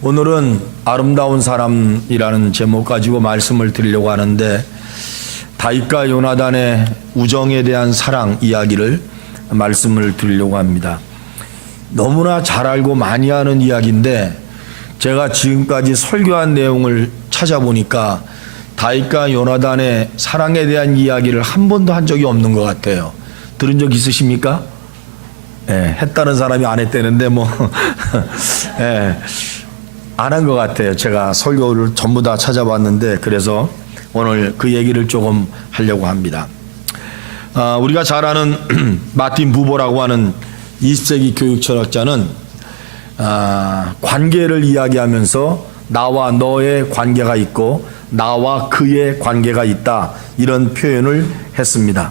오늘은 아름다운 사람이라는 제목 가지고 말씀을 드리려고 하는데, 다윗과 요나단의 우정에 대한 사랑 이야기를 말씀을 드리려고 합니다. 너무나 잘 알고 많이 하는 이야기인데, 제가 지금까지 설교한 내용을 찾아보니까 다윗과 요나단의 사랑에 대한 이야기를 한 번도 한 적이 없는 것 같아요. 들은 적 있으십니까? 했다는 사람이 안 했다는데 안 한 것 같아요. 제가 설교를 전부 다 찾아봤는데, 그래서 오늘 그 얘기를 조금 하려고 합니다. 우리가 잘 아는 마틴 부버라고 하는 20세기 교육 철학자는 관계를 이야기하면서 나와 너의 관계가 있고 나와 그의 관계가 있다, 이런 표현을 했습니다.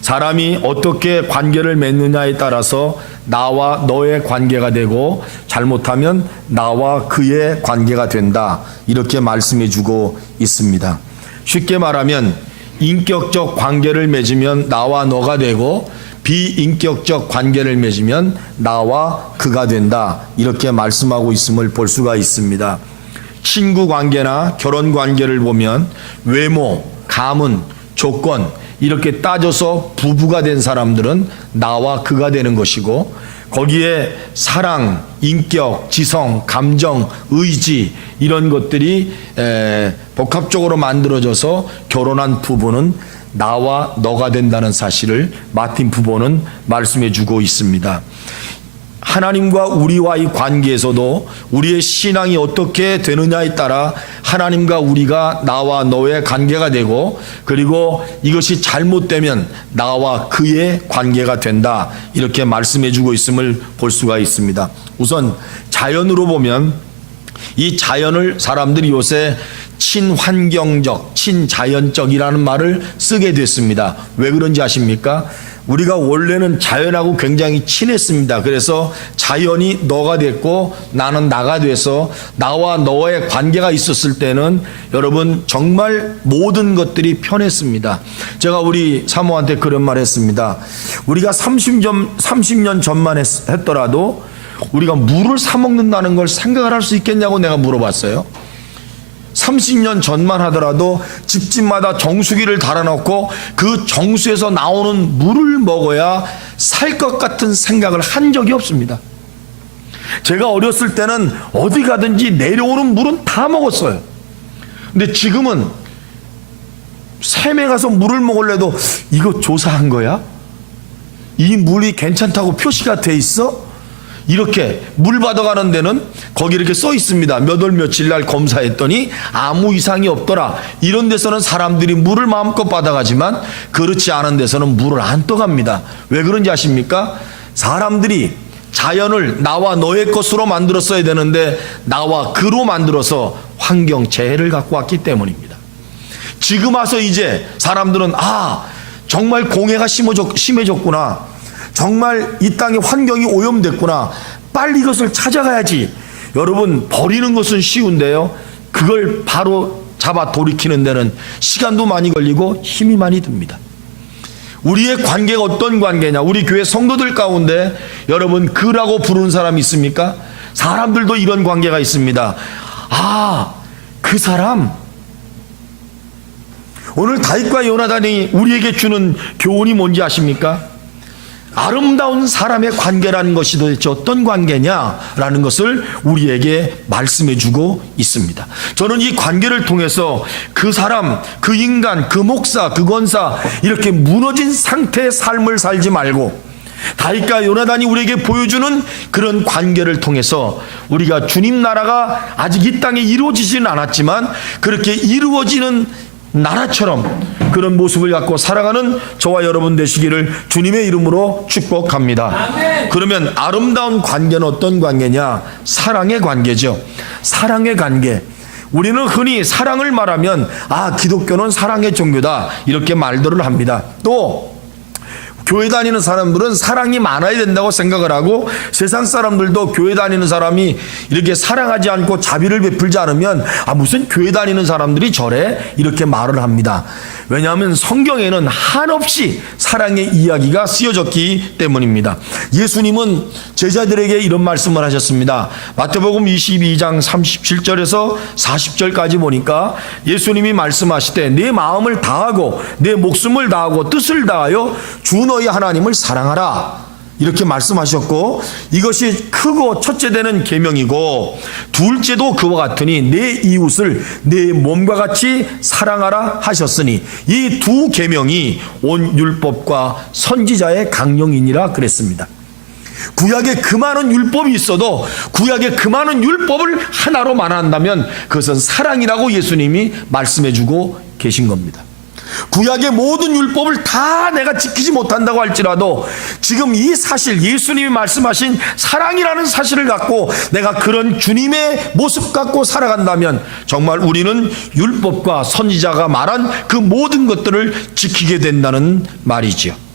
사람이 어떻게 관계를 맺느냐에 따라서 나와 너의 관계가 되고, 잘못하면 나와 그의 관계가 된다, 이렇게 말씀해 주고 있습니다. 쉽게 말하면 인격적 관계를 맺으면 나와 너가 되고, 비인격적 관계를 맺으면 나와 그가 된다, 이렇게 말씀하고 있음을 볼 수가 있습니다. 친구 관계나 결혼 관계를 보면 외모, 가문, 조건 이렇게 따져서 부부가 된 사람들은 나와 그가 되는 것이고, 거기에 사랑, 인격, 지성, 감정, 의지, 이런 것들이 복합적으로 만들어져서 결혼한 부부는 나와 너가 된다는 사실을 마틴 부버는 말씀해 주고 있습니다. 하나님과 우리와의 관계에서도 우리의 신앙이 어떻게 되느냐에 따라 하나님과 우리가 나와 너의 관계가 되고, 그리고 이것이 잘못되면 나와 그의 관계가 된다, 이렇게 말씀해 주고 있음을 볼 수가 있습니다. 우선 자연으로 보면 이 자연을 사람들이 요새 친환경적, 친자연적이라는 말을 쓰게 됐습니다. 왜 그런지 아십니까? 우리가 원래는 자연하고 굉장히 친했습니다. 그래서 자연이 너가 됐고 나는 나가 돼서 나와 너의 관계가 있었을 때는 여러분 정말 모든 것들이 편했습니다. 제가 우리 사모한테 그런 말 했습니다. 우리가 30년 전만 했더라도 우리가 물을 사 먹는다는 걸 생각을 할 수 있겠냐고 내가 물어봤어요. 30년 전만 하더라도 집집마다 정수기를 달아놓고 그 정수에서 나오는 물을 먹어야 살 것 같은 생각을 한 적이 없습니다. 제가 어렸을 때는 어디 가든지 내려오는 물은 다 먹었어요. 근데 지금은 샘에 가서 물을 먹으려도 이거 조사한 거야? 이 물이 괜찮다고 표시가 돼 있어? 이렇게 물 받아가는 데는 거기 이렇게 써 있습니다. 몇 월 며칠 날 검사했더니 아무 이상이 없더라. 이런 데서는 사람들이 물을 마음껏 받아가지만 그렇지 않은 데서는 물을 안 떠갑니다. 왜 그런지 아십니까? 사람들이 자연을 나와 너의 것으로 만들었어야 되는데 나와 그로 만들어서 환경 재해를 갖고 왔기 때문입니다. 지금 와서 이제 사람들은 정말 공해가 심해졌구나, 정말 이 땅의 환경이 오염됐구나, 빨리 이것을 찾아가야지. 여러분, 버리는 것은 쉬운데요, 그걸 바로 잡아 돌이키는 데는 시간도 많이 걸리고 힘이 많이 듭니다. 우리의 관계가 어떤 관계냐? 우리 교회 성도들 가운데 여러분 그라고 부르는 사람이 있습니까? 사람들도 이런 관계가 있습니다. 그 사람, 오늘 다윗과 요나단이 우리에게 주는 교훈이 뭔지 아십니까? 아름다운 사람의 관계라는 것이 도대체 어떤 관계냐라는 것을 우리에게 말씀해 주고 있습니다. 저는 이 관계를 통해서 그 사람, 그 인간, 그 목사, 그 권사, 이렇게 무너진 상태의 삶을 살지 말고 다윗과 요나단이 우리에게 보여주는 그런 관계를 통해서 우리가 주님 나라가 아직 이 땅에 이루어지지는 않았지만 그렇게 이루어지는 나라처럼 그런 모습을 갖고 살아가는 저와 여러분 되시기를 주님의 이름으로 축복합니다. 아멘. 그러면 아름다운 관계는 어떤 관계냐? 사랑의 관계죠. 사랑의 관계. 우리는 흔히 사랑을 말하면 기독교는 사랑의 종교다, 이렇게 말들을 합니다. 또 교회 다니는 사람들은 사랑이 많아야 된다고 생각을 하고, 세상 사람들도 교회 다니는 사람이 이렇게 사랑하지 않고 자비를 베풀지 않으면 무슨 교회 다니는 사람들이 저래? 이렇게 말을 합니다. 왜냐하면 성경에는 한없이 사랑의 이야기가 쓰여졌기 때문입니다. 예수님은 제자들에게 이런 말씀을 하셨습니다. 마태복음 22장 37절에서 40절까지 보니까 예수님이 말씀하시되 내 마음을 다하고 내 목숨을 다하고 뜻을 다하여 주 너희 하나님을 사랑하라, 이렇게 말씀하셨고, 이것이 크고 첫째 되는 계명이고 둘째도 그와 같으니 내 이웃을 내 몸과 같이 사랑하라 하셨으니 이 두 계명이 온 율법과 선지자의 강령이니라 그랬습니다. 구약에 그 많은 율법이 있어도 구약에 그 많은 율법을 하나로 말한다면 그것은 사랑이라고 예수님이 말씀해주고 계신 겁니다. 구약의 모든 율법을 다 내가 지키지 못한다고 할지라도 지금 이 사실, 예수님이 말씀하신 사랑이라는 사실을 갖고 내가 그런 주님의 모습 갖고 살아간다면 정말 우리는 율법과 선지자가 말한 그 모든 것들을 지키게 된다는 말이지요.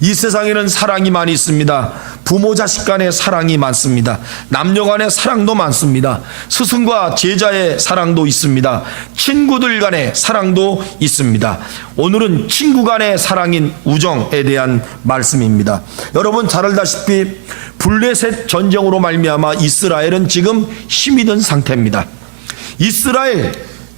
이 세상에는 사랑이 많이 있습니다. 부모 자식 간의 사랑이 많습니다. 남녀 간의 사랑도 많습니다. 스승과 제자의 사랑도 있습니다. 친구들 간의 사랑도 있습니다. 오늘은 친구 간의 사랑인 우정에 대한 말씀입니다. 여러분 잘 알다시피 블레셋 전쟁으로 말미암아 이스라엘은 지금 힘이 든 상태입니다.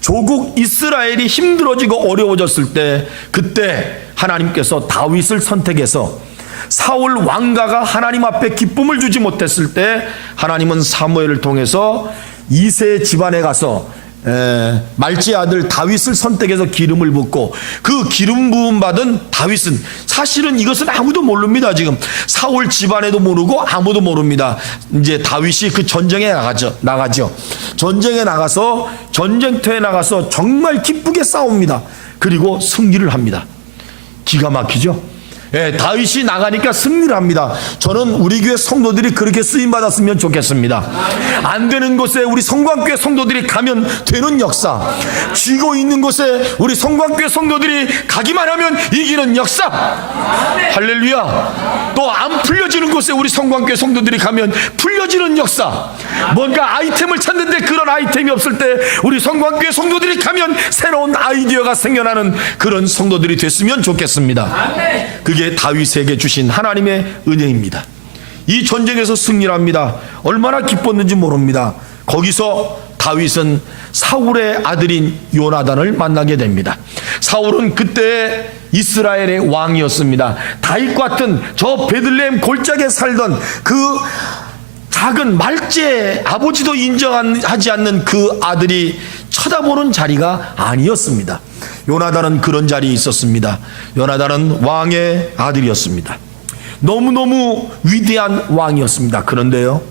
조국 이스라엘이 힘들어지고 어려워졌을 때, 그때 하나님께서 다윗을 선택해서 사울 왕가가 하나님 앞에 기쁨을 주지 못했을 때 하나님은 사무엘을 통해서 이세 집안에 가서 말지의 아들 다윗을 선택해서 기름을 붓고, 그 기름 부음 받은 다윗은 사실은 이것은 아무도 모릅니다. 지금 사울 집안에도 모르고 아무도 모릅니다. 이제 다윗이 그 전쟁에 나가죠. 전쟁에 나가서 전쟁터에 나가서 정말 기쁘게 싸웁니다. 그리고 승리를 합니다. 기가 막히죠. 다윗이 나가니까 승리를 합니다. 저는 우리 교회 성도들이 그렇게 쓰임 받았으면 좋겠습니다. 안 되는 곳에 우리 성광교회 성도들이 가면 되는 역사, 쥐고 있는 곳에 우리 성광교회 성도들이 가기만 하면 이기는 역사. 할렐루야. 또 안 풀려지는 곳에 우리 성광교회 성도들이 가면 풀려지는 역사. 뭔가 아이템을 찾는데 그런 아이템이 없을 때 우리 성광교회 성도들이 가면 새로운 아이디어가 생겨나는 그런 성도들이 됐으면 좋겠습니다. 그게 다윗에게 주신 하나님의 은혜입니다. 이 전쟁에서 승리를 합니다. 얼마나 기뻤는지 모릅니다. 거기서 다윗은 사울의 아들인 요나단을 만나게 됩니다. 사울은 그때 이스라엘의 왕이었습니다. 다윗 같은 저 베들레헴 골짜기에 살던 그 작은 말제, 아버지도 인정하지 않는 그 아들이 쳐다보는 자리가 아니었습니다. 요나단은 그런 자리에 있었습니다. 요나단은 왕의 아들이었습니다. 너무너무 위대한 왕이었습니다. 그런데요,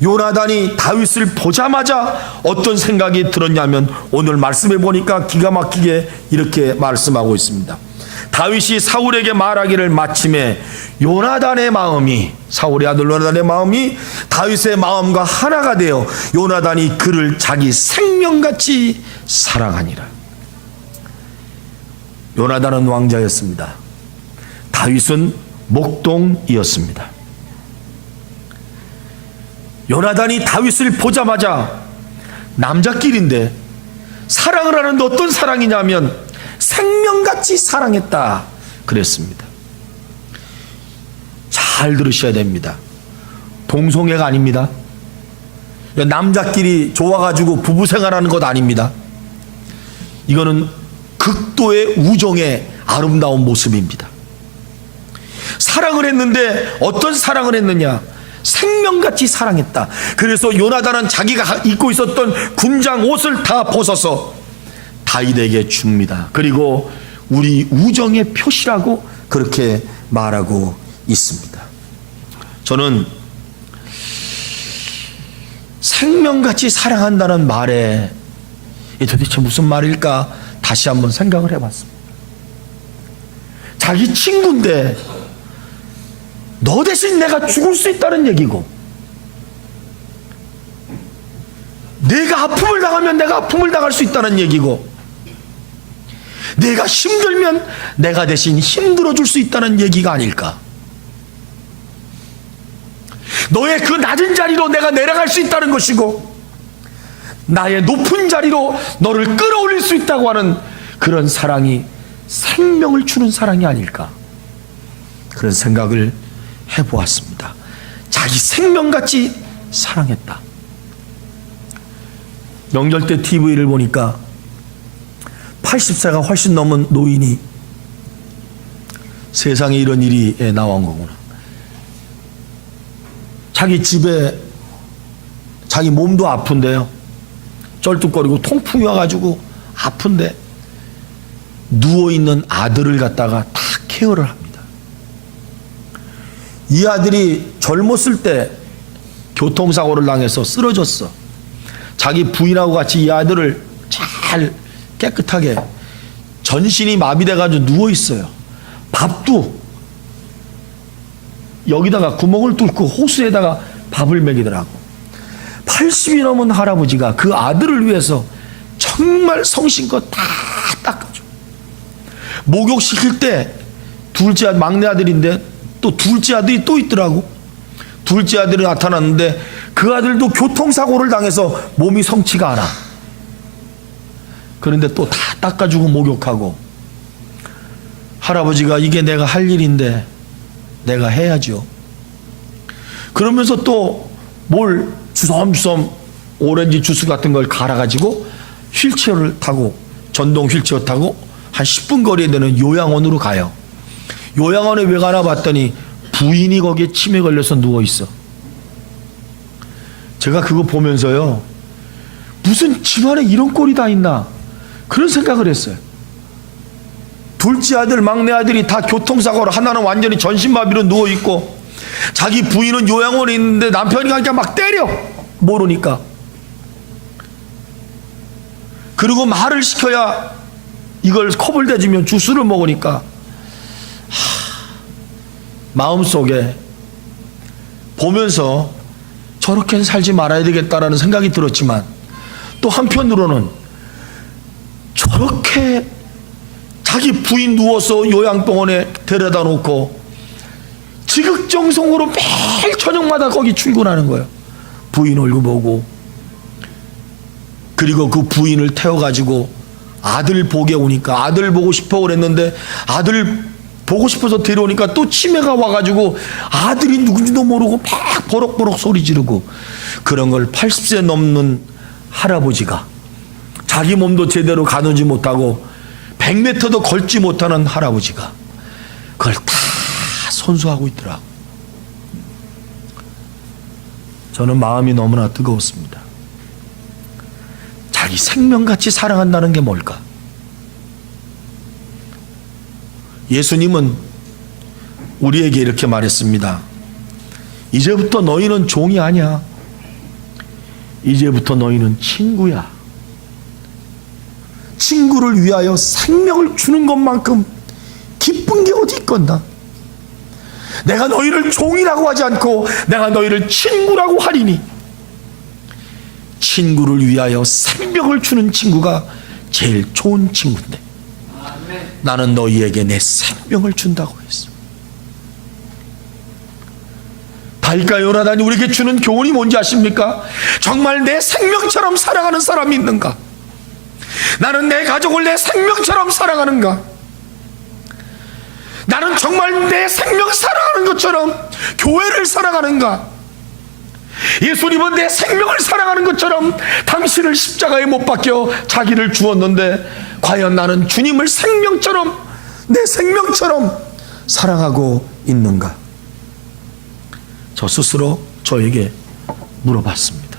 요나단이 다윗을 보자마자 어떤 생각이 들었냐면 오늘 말씀해 보니까 기가 막히게 이렇게 말씀하고 있습니다. 다윗이 사울에게 말하기를 마침에 요나단의 마음이, 사울의 아들 요나단의 마음이 다윗의 마음과 하나가 되어 요나단이 그를 자기 생명같이 사랑하니라. 요나단은 왕자였습니다. 다윗은 목동이었습니다. 요나단이 다윗을 보자마자, 남자끼리인데 사랑을 하는데 어떤 사랑이냐면 생명같이 사랑했다 그랬습니다. 잘 들으셔야 됩니다. 동성애가 아닙니다. 남자끼리 좋아가지고 부부생활하는 것 아닙니다. 이거는 극도의 우정의 아름다운 모습입니다. 사랑을 했는데 어떤 사랑을 했느냐? 생명같이 사랑했다. 그래서 요나단은 자기가 입고 있었던 군장 옷을 다 벗어서 다윗에게 줍니다. 그리고 우리 우정의 표시라고 그렇게 말하고 있습니다. 저는 생명같이 사랑한다는 말에 도대체 무슨 말일까 다시 한번 생각을 해봤습니다. 자기 친구인데 너 대신 내가 죽을 수 있다는 얘기고, 내가 아픔을 당하면 내가 아픔을 당할 수 있다는 얘기고, 내가 힘들면 내가 대신 힘들어줄 수 있다는 얘기가 아닐까. 너의 그 낮은 자리로 내가 내려갈 수 있다는 것이고, 나의 높은 자리로 너를 끌어올릴 수 있다고 하는 그런 사랑이 생명을 주는 사랑이 아닐까, 그런 생각을 해보았습니다. 자기 생명같이 사랑했다. 명절 때 TV를 보니까 80세가 훨씬 넘은 노인이 세상에 이런 일이 나온 거구나. 자기 집에 자기 몸도 아픈데요, 쩔뚝거리고 통풍이 와가지고 아픈데 누워있는 아들을 갖다가 다 케어를 합니다. 이 아들이 젊었을 때 교통사고를 당해서 쓰러졌어. 자기 부인하고 같이 이 아들을 잘 깨끗하게, 전신이 마비돼가지고 누워있어요. 밥도 여기다가 구멍을 뚫고 호수에다가 밥을 먹이더라고. 80이 넘은 할아버지가 그 아들을 위해서 정말 성심껏 다 닦아줘. 목욕시킬 때 둘째 아들, 막내 아들인데 또 둘째 아들이 또 있더라고. 둘째 아들이 나타났는데 그 아들도 교통사고를 당해서 몸이 성치가 않아. 그런데 또 다 닦아주고 목욕하고. 할아버지가 이게 내가 할 일인데 내가 해야죠. 그러면서 또 뭘 주섬주섬 오렌지 주스 같은 걸 갈아가지고 휠체어를 타고, 전동 휠체어 타고 한 10분 거리에 되는 요양원으로 가요. 요양원에 왜 가나 봤더니 부인이 거기에 치매 걸려서 누워있어. 제가 그거 보면서요, 무슨 집안에 이런 꼴이 다 있나, 그런 생각을 했어요. 둘째 아들, 막내 아들이 다 교통사고로, 하나는 완전히 전신마비로 누워있고, 자기 부인은 요양원에 있는데 남편이 가니까 막 때려, 모르니까. 그리고 말을 시켜야 이걸 컵을 대주면 주스를 먹으니까 마음속에 보면서 저렇게는 살지 말아야 되겠다라는 생각이 들었지만, 또 한편으로는 저렇게 자기 부인 누워서 요양병원에 데려다 놓고 지극정성으로 매일 저녁마다 거기 출근하는 거예요. 부인 얼굴 보고, 그리고 그 부인을 태워가지고 아들 보게 오니까, 아들 보고 싶어 그랬는데 아들 보고 싶어서 데려오니까 또 치매가 와가지고 아들이 누군지도 모르고 막 버럭버럭 소리 지르고, 그런 걸 80세 넘는 할아버지가, 자기 몸도 제대로 가누지 못하고 100m도 걸지 못하는 할아버지가 그걸 다 손수하고 있더라고. 저는 마음이 너무나 뜨거웠습니다. 자기 생명같이 사랑한다는 게 뭘까? 예수님은 우리에게 이렇게 말했습니다. 이제부터 너희는 종이 아니야. 이제부터 너희는 친구야. 친구를 위하여 생명을 주는 것만큼 기쁜 게 어디 있건다. 내가 너희를 종이라고 하지 않고 내가 너희를 친구라고 하리니, 친구를 위하여 생명을 주는 친구가 제일 좋은 친구인데, 나는 너희에게 내 생명을 준다고 했어. 다윗과 요나단이 우리에게 주는 교훈이 뭔지 아십니까? 정말 내 생명처럼 사랑하는 사람이 있는가? 나는 내 가족을 내 생명처럼 사랑하는가? 나는 정말 내 생명을 사랑하는 것처럼 교회를 사랑하는가? 예수님은 내 생명을 사랑하는 것처럼 당신을 십자가에 못 박혀 자기를 주었는데, 과연 나는 주님을 생명처럼, 내 생명처럼 사랑하고 있는가? 저 스스로 저에게 물어봤습니다.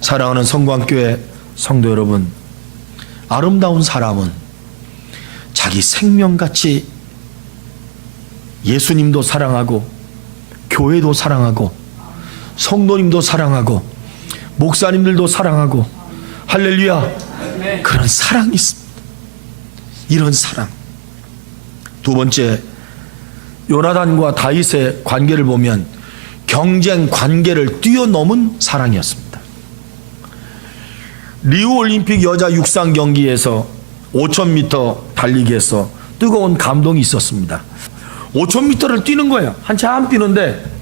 사랑하는 성광교회 성도 여러분, 아름다운 사람은 자기 생명같이 예수님도 사랑하고 교회도 사랑하고 성도님도 사랑하고 목사님들도 사랑하고, 할렐루야, 그런 사랑이 있습니다. 이런 사랑. 두 번째, 요나단과 다윗의 관계를 보면 경쟁 관계를 뛰어넘은 사랑이었습니다. 리우올림픽 여자 육상 경기에서 5000m 달리기에서 뜨거운 감동이 있었습니다. 5000m를 뛰는 거예요. 한참 뛰는데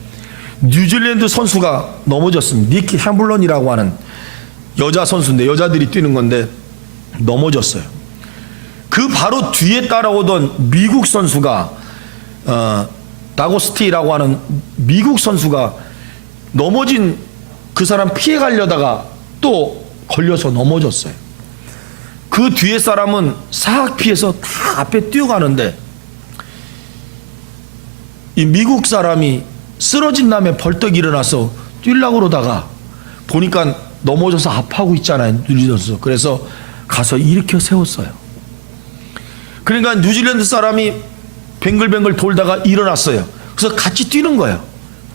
뉴질랜드 선수가 넘어졌습니다. 니키 해물런이라고 하는 여자 선수인데, 여자들이 뛰는 건데 넘어졌어요. 그 바로 뒤에 따라오던 미국 선수가 다고스티라고 하는 미국 선수가 넘어진 그 사람 피해 가려다가 또 걸려서 넘어졌어요. 그 뒤에 사람은 싹 피해서 다 앞에 뛰어가는데 이 미국 사람이 쓰러진 다음에 벌떡 일어나서 뛰려고 그러다가 보니까 넘어져서 아파하고 있잖아요, 뉴질랜드. 그래서 가서 일으켜 세웠어요. 그러니까 뉴질랜드 사람이 뱅글뱅글 돌다가 일어났어요. 그래서 같이 뛰는 거예요.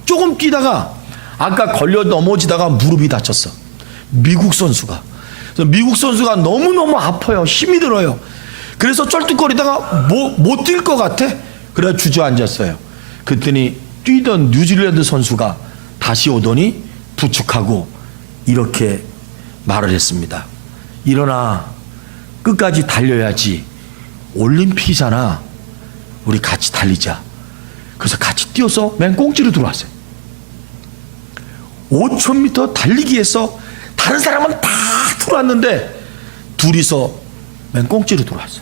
조금 뛰다가 아까 걸려 넘어지다가 무릎이 다쳤어. 미국 선수가. 그래서 미국 선수가 너무너무 아파요. 힘이 들어요. 그래서 쩔뚝거리다가 못 뛸 것 같아. 그래 주저앉았어요. 그랬더니 뛰던 뉴질랜드 선수가 다시 오더니 부축하고 이렇게 말을 했습니다. 일어나, 끝까지 달려야지. 올림픽이잖아. 우리 같이 달리자. 그래서 같이 뛰어서 맨 꽁지로 들어왔어요. 5,000m 달리기에서 다른 사람은 다 들어왔는데 둘이서 맨 꽁지로 들어왔어요.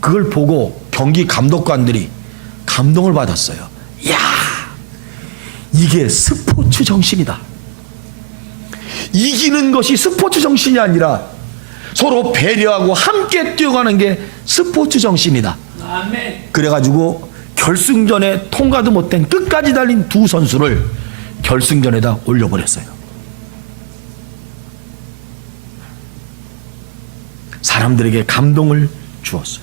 그걸 보고 경기 감독관들이 감동을 받았어요. 이야, 이게 스포츠 정신이다. 이기는 것이 스포츠 정신이 아니라 서로 배려하고 함께 뛰어가는 게 스포츠 정신이다. 아멘. 그래가지고 결승전에 통과도 못된 끝까지 달린 두 선수를 결승전에다 올려버렸어요. 사람들에게 감동을 주었어요.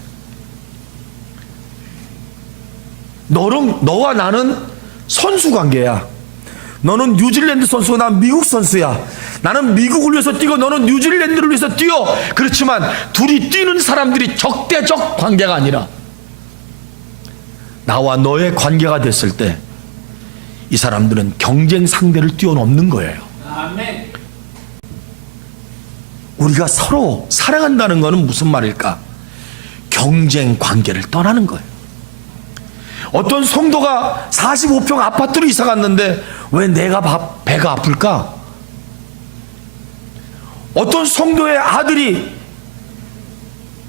너와 나는 선수 관계야. 너는 뉴질랜드 선수고 난 미국 선수야. 나는 미국을 위해서 뛰고 너는 뉴질랜드를 위해서 뛰어. 그렇지만 둘이 뛰는 사람들이 적대적 관계가 아니라 나와 너의 관계가 됐을 때 이 사람들은 경쟁 상대를 뛰어넘는 거예요. 아멘. 우리가 서로 사랑한다는 것은 무슨 말일까? 경쟁 관계를 떠나는 거예요. 어떤 성도가 45평 아파트로 이사 갔는데 왜 내가 배가 아플까? 어떤 성도의 아들이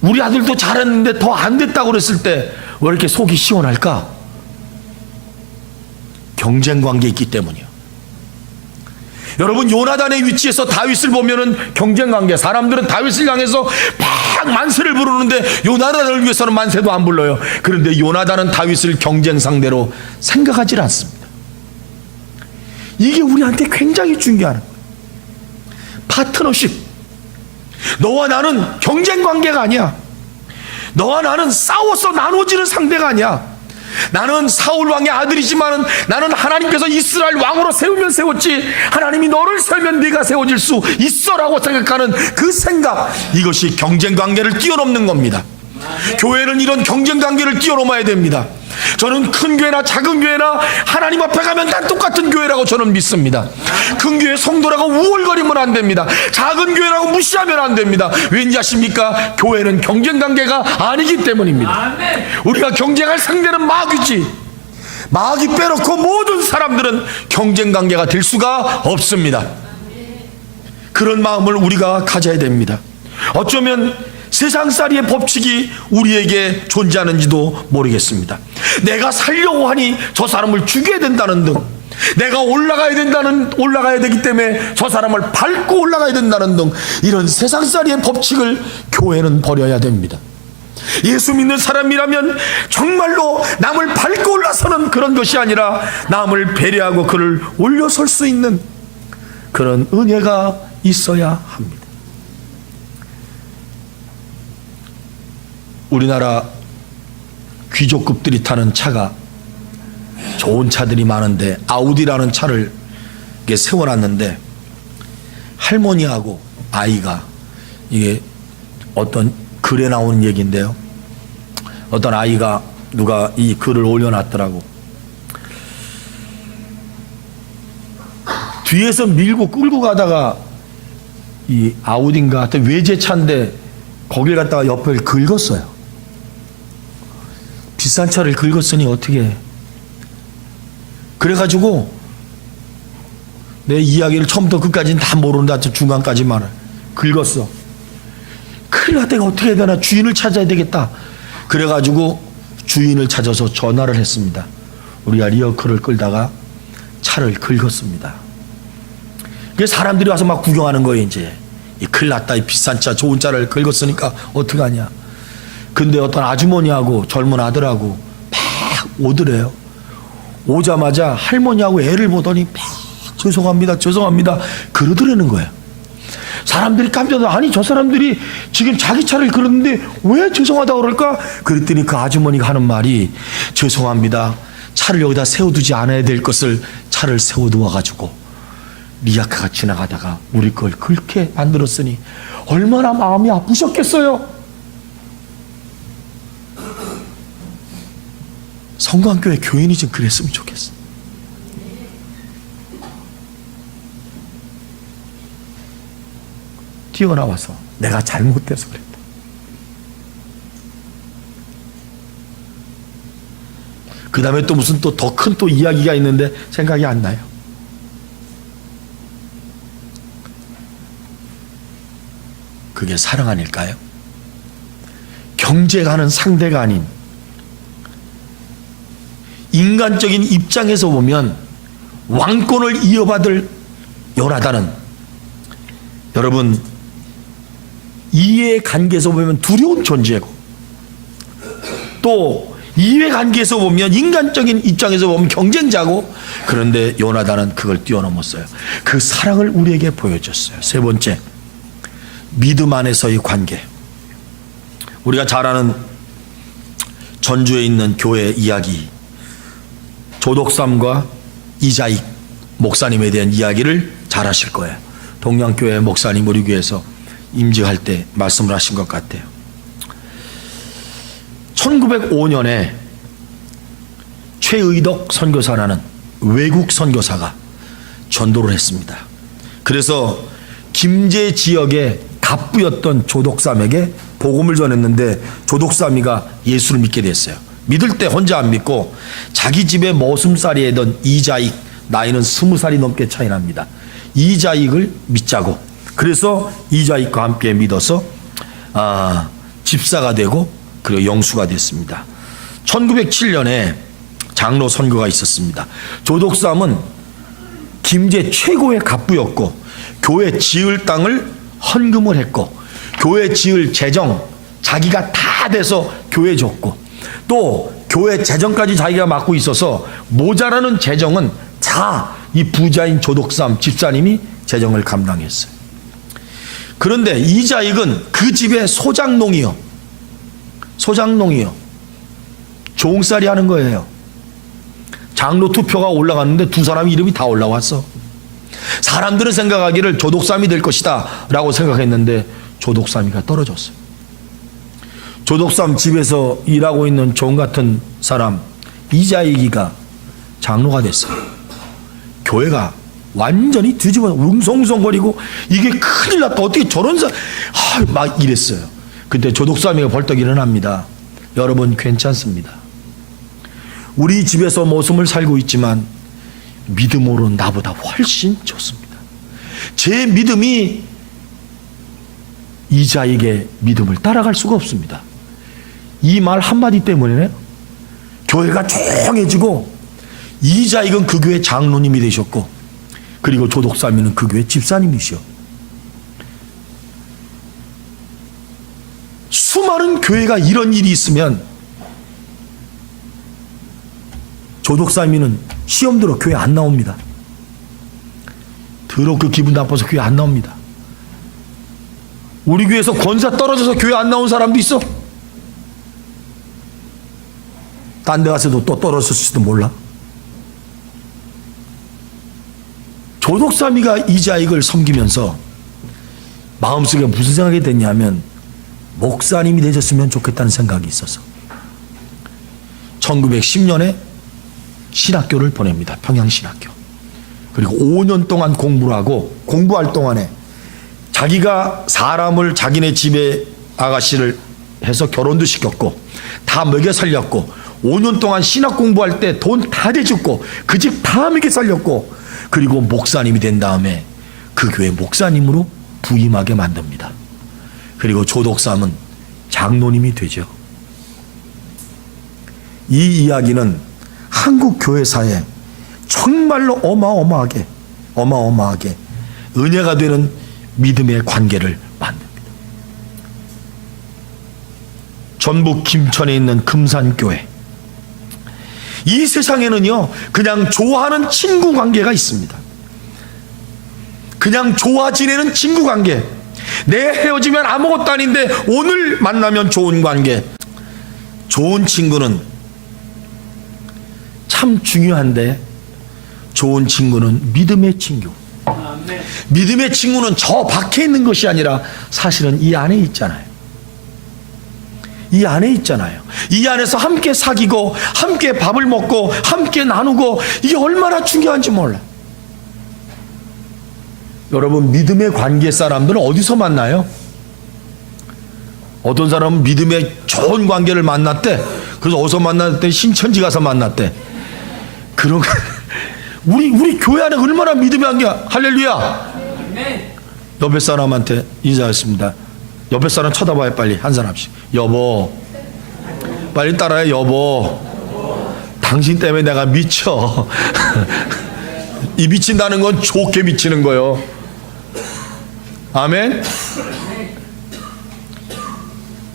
우리 아들도 잘했는데 더 안 됐다고 그랬을 때 왜 이렇게 속이 시원할까? 경쟁 관계 있기 때문이요. 여러분, 요나단의 위치에서 다윗을 보면은 경쟁 관계. 사람들은 다윗을 향해서 막 만세를 부르는데 요나단을 위해서는 만세도 안 불러요. 그런데 요나단은 다윗을 경쟁 상대로 생각하지 않습니다. 이게 우리한테 굉장히 중요한 거예요. 파트너십. 너와 나는 경쟁 관계가 아니야. 너와 나는 싸워서 나눠지는 상대가 아니야. 나는 사울 왕의 아들이지만 나는 하나님께서 이스라엘 왕으로 세우면 세웠지, 하나님이 너를 세우면 네가 세워질 수 있어라고 생각하는 그 생각, 이것이 경쟁 관계를 뛰어넘는 겁니다. 교회는 이런 경쟁 관계를 뛰어넘어야 됩니다. 저는 큰 교회나 작은 교회나 하나님 앞에 가면 다 똑같은 교회라고 저는 믿습니다. 큰 교회 성도라고 우월거리면 안 됩니다. 작은 교회라고 무시하면 안 됩니다. 왠지 아십니까? 교회는 경쟁 관계가 아니기 때문입니다. 우리가 경쟁할 상대는 마귀지. 마귀 빼놓고 모든 사람들은 경쟁 관계가 될 수가 없습니다. 그런 마음을 우리가 가져야 됩니다. 어쩌면 세상살이의 법칙이 우리에게 존재하는지도 모르겠습니다. 내가 살려고 하니 저 사람을 죽여야 된다는 등, 내가 올라가야 되기 때문에 저 사람을 밟고 올라가야 된다는 등, 이런 세상살이의 법칙을 교회는 버려야 됩니다. 예수 믿는 사람이라면 정말로 남을 밟고 올라서는 그런 것이 아니라 남을 배려하고 그를 올려설 수 있는 그런 은혜가 있어야 합니다. 우리나라 귀족급들이 타는 차가 좋은 차들이 많은데 아우디라는 차를 이렇게 세워놨는데 할머니하고 아이가, 이게 어떤 글에 나오는 얘기인데요, 어떤 아이가 누가 이 글을 올려놨더라고. 뒤에서 밀고 끌고 가다가 이 아우디인가 하여튼 외제차인데 거길 갖다가 옆을 긁었어요. 비싼 차를 긁었으니 어떻게 해. 그래가지고 내 이야기를 처음부터 끝까지는 다 모른다. 중간까지만 긁었어. 큰일 났다. 내가 어떻게 해야 되나. 주인을 찾아야 되겠다. 그래가지고 주인을 찾아서 전화를 했습니다. 우리가 리어커를 끌다가 차를 긁었습니다. 그래서 사람들이 와서 막 구경하는 거예요. 이제 이 큰일 났다. 이 비싼 차 좋은 차를 긁었으니까 어떡하냐. 근데 어떤 아주머니하고 젊은 아들하고 막 오더래요. 오자마자 할머니하고 애를 보더니 막 죄송합니다 죄송합니다 그러더라는 거예요. 사람들이 깜짝 놀라. 아니 저 사람들이 지금 자기 차를 긁었는데 왜 죄송하다고 그럴까? 그랬더니 그 아주머니가 하는 말이 죄송합니다. 차를 여기다 세워두지 않아야 될 것을 차를 세워두어가지고 리아카가 지나가다가 우리 걸 그렇게 만들었으니 얼마나 마음이 아프셨겠어요. 성광교회 교인이 좀 그랬으면 좋겠어. 튀어나와서 내가 잘못돼서 그랬다. 그 다음에 또 무슨 또 더 큰 또 이야기가 있는데 생각이 안 나요. 그게 사랑 아닐까요? 경쟁하는 상대가 아닌 인간적인 입장에서 보면 왕권을 이어받을 요나단은 여러분 이해관계에서 보면 두려운 존재고 또 이해관계에서 보면 인간적인 입장에서 보면 경쟁자고 그런데 요나단은 그걸 뛰어넘었어요. 그 사랑을 우리에게 보여줬어요. 세 번째 믿음 안에서의 관계. 우리가 잘 아는 전주에 있는 교회 이야기 조독삼과 이자익 목사님에 대한 이야기를 잘 아실 거예요. 동양교회 목사님 우리 교회에서 임직할 때 말씀을 하신 것 같아요. 1905년에 최의덕 선교사라는 외국 선교사가 전도를 했습니다. 그래서 김제 지역의 갑부였던 조독삼에게 복음을 전했는데 조독삼이가 예수를 믿게 됐어요. 믿을 때 혼자 안 믿고 자기 집에 머슴살이던 이자익, 나이는 20살이 넘게 차이 납니다. 이자익을 믿자고 그래서 이자익과 함께 믿어서 집사가 되고 그리고 영수가 됐습니다. 1907년에 장로 선거가 있었습니다. 조독삼은 김제 최고의 갑부였고 교회 지을 땅을 헌금을 했고 교회 지을 재정 자기가 다 돼서 교회 줬고 또 교회 재정까지 자기가 맡고 있어서 모자라는 재정은 다 이 부자인 조독삼 집사님이 재정을 감당했어요. 그런데 이자익은 그 집의 소장농이요. 종살이 하는 거예요. 장로 투표가 올라갔는데 두 사람 이름이 다 올라왔어. 사람들은 생각하기를 조독삼이 될 것이다 라고 생각했는데 조독삼이가 떨어졌어요. 조독삼 집에서 일하고 있는 종 같은 사람 이자익이가 장로가 됐어요. 교회가 완전히 뒤집어 웅성웅성거리고 이게 큰일 났다. 어떻게 저런 사람 막 이랬어요. 그때 조독삼이가 벌떡 일어납니다. 여러분 괜찮습니다. 우리 집에서 모습을 살고 있지만 믿음으로 나보다 훨씬 좋습니다. 제 믿음이 이자익의 믿음을 따라갈 수가 없습니다. 이 말 한마디 때문에 교회가 조용해지고 이자익은 그 교회 장로님이 되셨고 그리고 조독삼이는 그 교회 집사님이시오. 수많은 교회가 이런 일이 있으면 조독삼이는 시험 들어 교회 안 나옵니다. 더럽게 기분 나빠서 교회 안 나옵니다. 우리 교회에서 권사 떨어져서 교회 안 나온 사람도 있어. 딴 데 가서도 또 떨어졌을지도 몰라. 조독삼이가 이자익을 섬기면서 마음속에 무슨 생각이 됐냐면 목사님이 되셨으면 좋겠다는 생각이 있어서 1910년에 신학교를 보냅니다. 평양신학교. 그리고 5년 동안 공부를 하고 공부할 동안에 자기가 사람을 자기네 집에 아가씨를 해서 결혼도 시켰고 다 먹여 살렸고 5년 동안 신학 공부할 때 돈 다 대줬고 그 집 다 먹여 살렸고 그리고 목사님이 된 다음에 그 교회 목사님으로 부임하게 만듭니다. 그리고 조독삼은 장로님이 되죠. 이 이야기는 한국 교회사에 정말로 어마어마하게 은혜가 되는 믿음의 관계를 만듭니다. 전북 김천에 있는 금산교회, 이 세상에는요 그냥 좋아하는 친구 관계가 있습니다. 그냥 좋아 지내는 친구 관계, 내 헤어지면 아무것도 아닌데 오늘 만나면 좋은 관계. 좋은 친구는 참 중요한데, 좋은 친구는 믿음의 친구. 믿음의 친구는 저 밖에 있는 것이 아니라 사실은 이 안에 있잖아요. 이 안에 있잖아요. 이 안에서 함께 사귀고 함께 밥을 먹고 함께 나누고, 이게 얼마나 중요한지 몰라. 여러분, 믿음의 관계 사람들은 어디서 만나요? 어떤 사람은 믿음의 좋은 관계를 만났대. 그래서 어디서 만났대? 신천지 가서 만났대. 그런 우리 교회 안에 얼마나 믿음의 관계. 할렐루야. 옆에 사람한테 인사했습니다. 옆에 사람 쳐다봐요. 빨리 한 사람씩. 여보, 빨리 따라해. 여보, 당신 때문에 내가 미쳐. 이 미친다는 건 좋게 미치는 거예요. 아멘.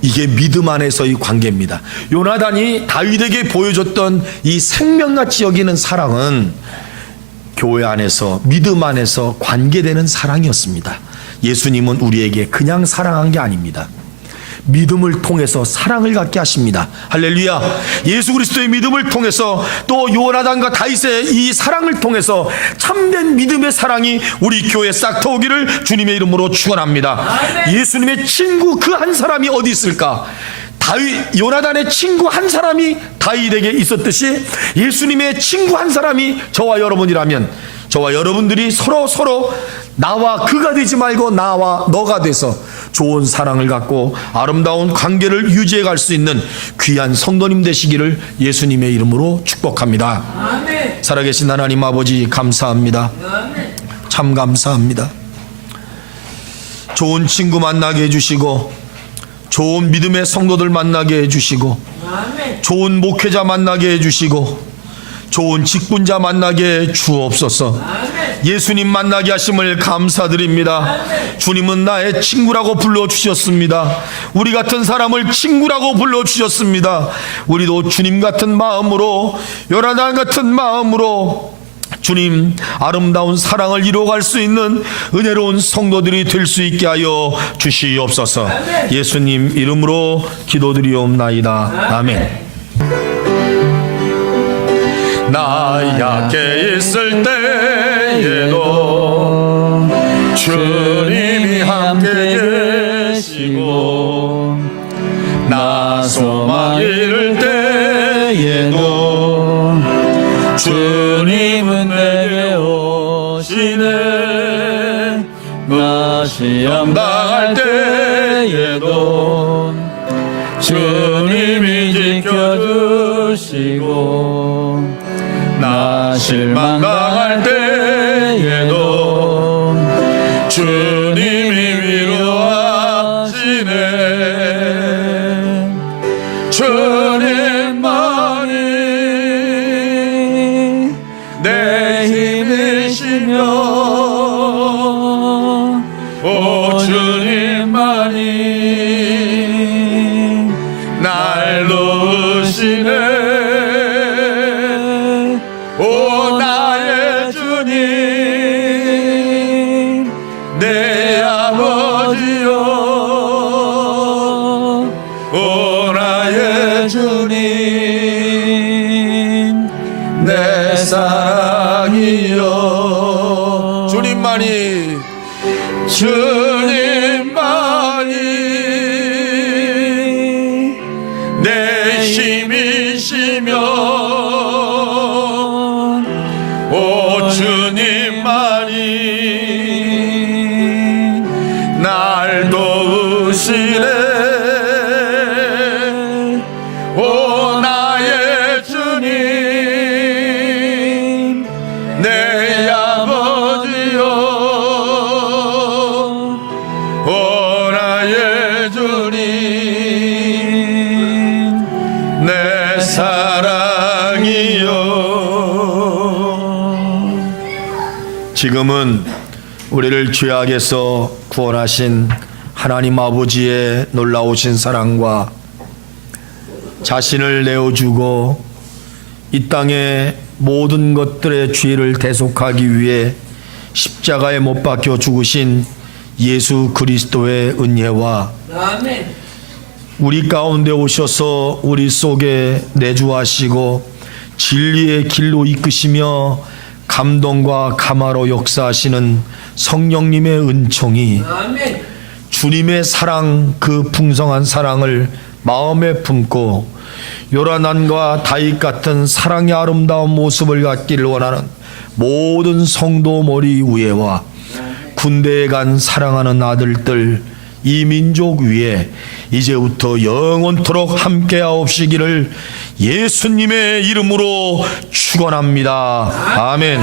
이게 믿음 안에서의 관계입니다. 요나단이 다윗에게 보여줬던 이 생명같이 여기는 사랑은 교회 안에서, 믿음 안에서 관계되는 사랑이었습니다. 예수님은 우리에게 그냥 사랑한 게 아닙니다. 믿음을 통해서 사랑을 갖게 하십니다. 할렐루야. 예수 그리스도의 믿음을 통해서, 또 요나단과 다윗의 이 사랑을 통해서 참된 믿음의 사랑이 우리 교회에 싹 터오기를 주님의 이름으로 축원합니다. 예수님의 친구 그 한 사람이 어디 있을까? 요나단의 친구 한 사람이 다윗에게 있었듯이 예수님의 친구 한 사람이 저와 여러분이라면, 저와 여러분들이 서로 나와 그가 되지 말고 나와 너가 돼서 좋은 사랑을 갖고 아름다운 관계를 유지해 갈 수 있는 귀한 성도님 되시기를 예수님의 이름으로 축복합니다. 아멘. 살아계신 하나님 아버지, 감사합니다. 아멘. 참 감사합니다. 좋은 친구 만나게 해주시고, 좋은 믿음의 성도들 만나게 해주시고, 아멘. 좋은 목회자 만나게 해주시고, 좋은 직분자 만나게 주옵소서. 아멘. 예수님 만나게 하심을 감사드립니다. 아멘. 주님은 나의 친구라고 불러주셨습니다. 우리 같은 사람을 친구라고 불러주셨습니다. 우리도 주님 같은 마음으로, 요나단 같은 마음으로 주님 아름다운 사랑을 이루어갈 수 있는 은혜로운 성도들이 될 수 있게 하여 주시옵소서. 아멘. 예수님 이름으로 기도드리옵나이다. 아멘. 나 약해 있을 때에도 주님이 함께 계시고, 나 소망 잃을 때에도 주님은 내게 오시네. 나 시험 당할 때에도 주님이 지켜주시고, 나 실망 당할 때에도 주님이 위로하시네. 주님만이 내 힘이시며, 오 주님만이 날 도우시네. 오 나의 주님, 내 아버지요. 오 나의 주님, 내 사랑이요. 주님만이 내 힘이시며, 오 주님만이 날 도우시네. 오 나의 주님, 내 아버지요. 지금은 우리를 죄악에서 구원하신 하나님 아버지의 놀라우신 사랑과 자신을 내어주고 이 땅의 모든 것들의 죄를 대속하기 위해 십자가에 못 박혀 죽으신 예수 그리스도의 은혜와 아멘. 우리 가운데 오셔서 우리 속에 내주하시고 진리의 길로 이끄시며 감동과 감화로 역사하시는 성령님의 은총이 아멘. 주님의 사랑, 그 풍성한 사랑을 마음에 품고 요란한과 다윗 같은 사랑의 아름다운 모습을 갖기를 원하는 모든 성도 머리 위에와 군대에 간 사랑하는 아들들 이 민족 위에 이제부터 영원토록 함께하옵시기를 예수님의 이름으로 축원합니다. 아멘.